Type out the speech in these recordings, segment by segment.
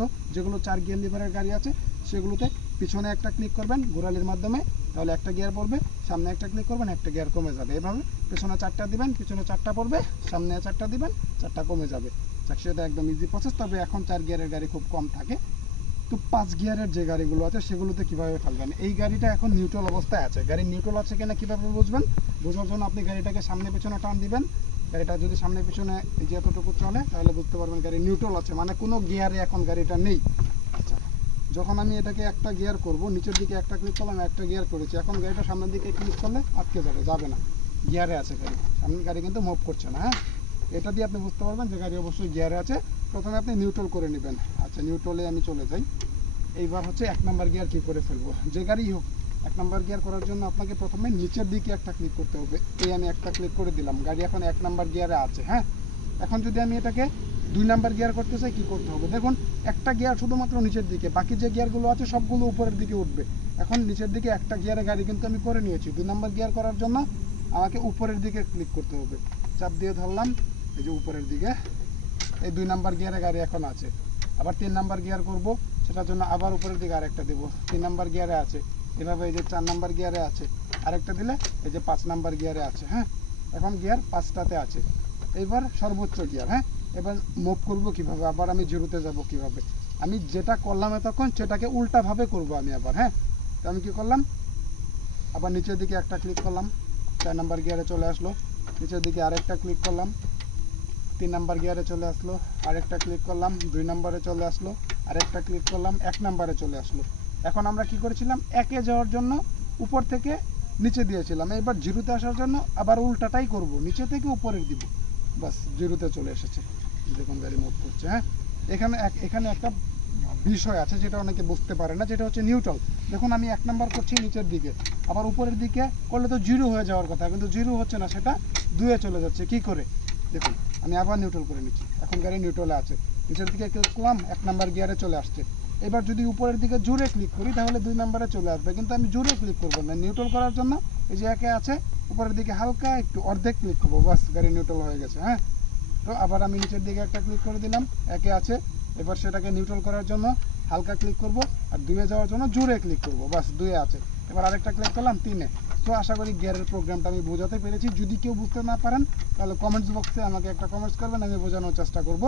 So যেগুলো 4 gear লিভারের গাড়ি আছে সেগুলোতে পিছনে একটা ক্লিক করবেন ঘোরালির মাধ্যমে, তাহলে একটা গিয়ার পড়বে, সামনে একটা ক্লিক করবেন একটা গিয়ার কমে যাবে। এভাবে পেছনে 4টা দিবেন, পিছনে 4টা পড়বে, সামনে 4টা দিবেন, 4টা কমে যাবে। সেটা একদম ইজি প্রসেস। তবে এখন 4 গিয়ারের গাড়ি খুব কম থাকে। তো 5 গিয়ারের যে গাড়িগুলো আছে সেগুলোতে কীভাবে ফেলবেন? এই গাড়িটা এখন নিউট্রাল অবস্থায় আছে। গাড়ি নিউট্রাল আছে কিনা কীভাবে বুঝবেন? বোঝার জন্য আপনি গাড়িটাকে সামনে পেছনে টান দিবেন। গাড়িটা যদি সামনে পেছনে যে এতটুকু চলে তাহলে বুঝতে পারবেন গাড়ি নিউট্রাল আছে, মানে কোনো গিয়ারে এখন গাড়িটা নেই। আচ্ছা, যখন আমি এটাকে একটা গিয়ার করব, নিচের দিকে একটা ক্লিক করলাম, একটা গিয়ার করেছি, এখন গাড়িটা সামনের দিকে ক্লিক করলে আটকে যাবে না, গিয়ারে আছে গাড়ি, সামনের গাড়ি কিন্তু মুভ করছে না। হ্যাঁ, এটা দিয়ে আপনি বুঝতে পারবেন যে গাড়ি অবশ্যই গিয়ারে আছে। প্রথমে আপনি নিউট্রাল করে নেবেন। আচ্ছা, নিউট্রালে আমি চলে যাই। এইবার হচ্ছে 1 নাম্বার গিয়ার কী করে ফেলবো? যে গাড়ি হোক 1 নাম্বার গিয়ার করার জন্য আপনাকে প্রথমে নিচের দিকে একটা ক্লিক করতে হবে। এই আমি একটা ক্লিক করে দিলাম, গাড়ি এখন 1 নাম্বার গিয়ারে আছে। হ্যাঁ, এখন যদি আমি এটাকে 2 নাম্বার গিয়ার করতে চাই কী করতে হবে? দেখুন, একটা গিয়ার শুধুমাত্র নিচের দিকে, বাকি যে গিয়ারগুলো আছে সবগুলো উপরের দিকে উঠবে। এখন নিচের দিকে একটা গিয়ারে গাড়ি কিন্তু আমি করে নিয়েছি। 2 নাম্বার গিয়ার করার জন্য আমাকে উপরের দিকে ক্লিক করতে হবে। চাপ দিয়ে ধরলাম, এই যে উপরের দিকে, এই 2 নাম্বার গিয়ারে গাড়ি এখন আছে। আবার 3 নাম্বার গিয়ার করব, সেটার জন্য আবার উপরের দিকে আরেকটা দেবো। 3 নাম্বার গিয়ারে আছে, এভাবে এই যে 4 নাম্বার গিয়ারে আছে, আরেকটা দিলে এই যে 5 নাম্বার গিয়ারে আছে। হ্যাঁ, এখন গিয়ার 5টাতে আছে। এবার সর্বোচ্চ গিয়ার। হ্যাঁ, এবার মুভ করব কিভাবে? আবার আমি জিরোতে যাব কিভাবে? আমি যেটা করলাম এতক্ষণ সেটাকে উল্টাভাবে করব আমি আবার। হ্যাঁ, তো আমি কি করলাম? আবার নিচের দিকে একটা ক্লিক করলাম, 4 নাম্বার গিয়ারে চলে আসলো। নিচের দিকে আরেকটা ক্লিক করলাম, 3 নাম্বার গিয়ারে চলে আসলো। আরেকটা ক্লিক করলাম, 2 নাম্বারে চলে আসলো। আরেকটা ক্লিক করলাম, 1 নাম্বারে চলে আসলো। এখন আমরা কি করেছিলাম? 1-এ যাওয়ার জন্য উপর থেকে নিচে দিয়েছিলাম, এবার জিরোতে আসার জন্য আবার উল্টাটাই করব, নিচে থেকে উপরে দিব। বাস, জিরোতে চলে এসেছে। দেখুন গাড়ি মুভ করছে। হ্যাঁ, এখানে একটা বিষয় আছে যেটা অনেকে বুঝতে পারে না, যেটা হচ্ছে নিউট্রাল। দেখুন, আমি 1 নাম্বার করছি নিচের দিকে, আবার উপরের দিকে করলে তো জিরো হয়ে যাওয়ার কথা, কিন্তু জিরো হচ্ছে না, সেটা 2-এ চলে যাচ্ছে। কি করে? দেখুন, আমি আবার নিউট্রাল করে নিচ্ছি, এখন গাড়ি নিউট্রালে আছে। নিচের দিকে ক্লিক করলাম, 1 নাম্বার গিয়ারে চলে আসছে। এবার যদি উপরের দিকে জোরে ক্লিক করি তাহলে 2 নাম্বারে চলে আসবে, কিন্তু আমি জোরে ক্লিক করবো না। নিউট্রাল করার জন্য এই যে 1-এ আছে, উপরের দিকে হালকা একটু অর্ধেক ক্লিক করবো, বাস গাড়ি নিউট্রাল হয়ে গেছে। হ্যাঁ, তো আবার আমি নিচের দিকে একটা ক্লিক করে দিলাম, 1-এ আছে, এবার সেটাকে নিউট্রাল করার জন্য হালকা ক্লিক করব, আর 2-এ যাওয়ার জন্য জোরে ক্লিক করব, বাস 2-এ আছে। এবার আরেকটা ক্লিক করলাম, 3-এ। তো আশা করি গিয়ারের প্রোগ্রামটা আমি বোঝাতে পেরেছি। যদি কেউ বুঝতে না পারেন তাহলে কমেন্টস বক্সে আমাকে একটা কমেন্টস করবেন, আমি বোঝানোর চেষ্টা করব।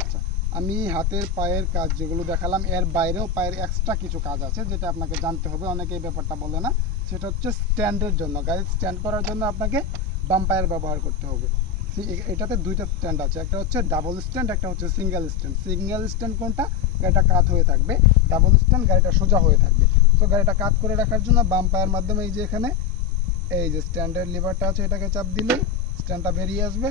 আচ্ছা, আমি হাতের পায়ের কাজ যেগুলো দেখালাম, এর বাইরেও পায়ের এক্সট্রা কিছু কাজ আছে যেটা আপনাকে জানতে হবে, অনেকে এই ব্যাপারটা বলে না। সেটা হচ্ছে স্ট্যান্ডের জন্য। গাড়ি স্ট্যান্ড করার জন্য আপনাকে বাম পায়ের ব্যবহার করতে হবে। এটাতে 2টা স্ট্যান্ড আছে, একটা হচ্ছে ডাবল স্ট্যান্ড, একটা হচ্ছে সিঙ্গেল স্ট্যান্ড। সিঙ্গেল স্ট্যান্ড কোনটা? গাড়িটা কাত হয়ে থাকবে। ডাবল স্ট্যান্ড গাড়িটা সোজা হয়ে থাকবে। তো গাড়িটা কাত করে রাখার জন্য বাম পায়ের মাধ্যমে এই যে এখানে এই যে স্ট্যান্ডের লিভারটা আছে, এটাকে চাপ দিলেই স্ট্যান্ডটা বেরিয়ে আসবে।